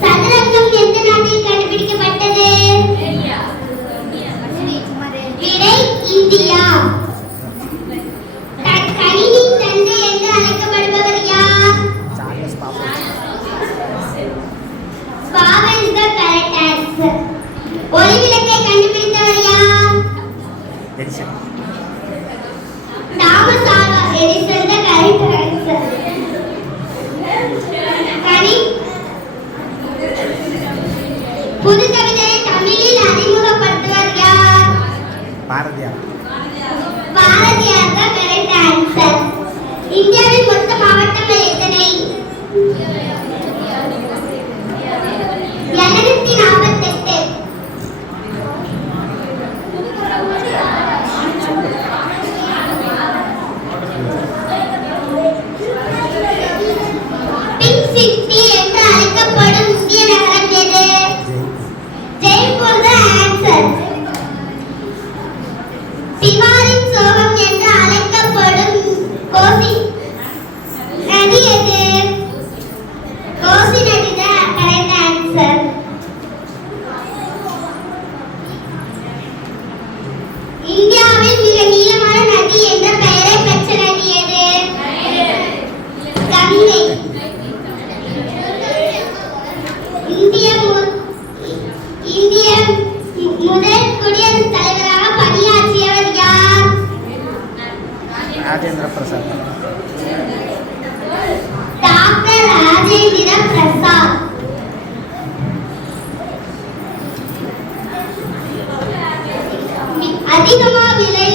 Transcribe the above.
சதுரங்கம் எந்த நாட்டில் கண்டுபிடிக்கப்பட்டது? கண்டுபிடித்தவர் யார்? தாமஸ் ஆல்வா எடிசன் Будете இந்தியாவில் மிக நீளமான நதி என்ற பெயரை பெற்ற நதி எது? கங்கை. இந்திய இந்திய முதல் குடியரசுத் தலைவராக பணியாற்றியவர் யார்? ராஜேந்திர பிரசாத். டாக்டர் ராஜேந்திர அதிகமாக விலை